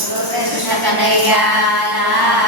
Entonces, Satanaya, la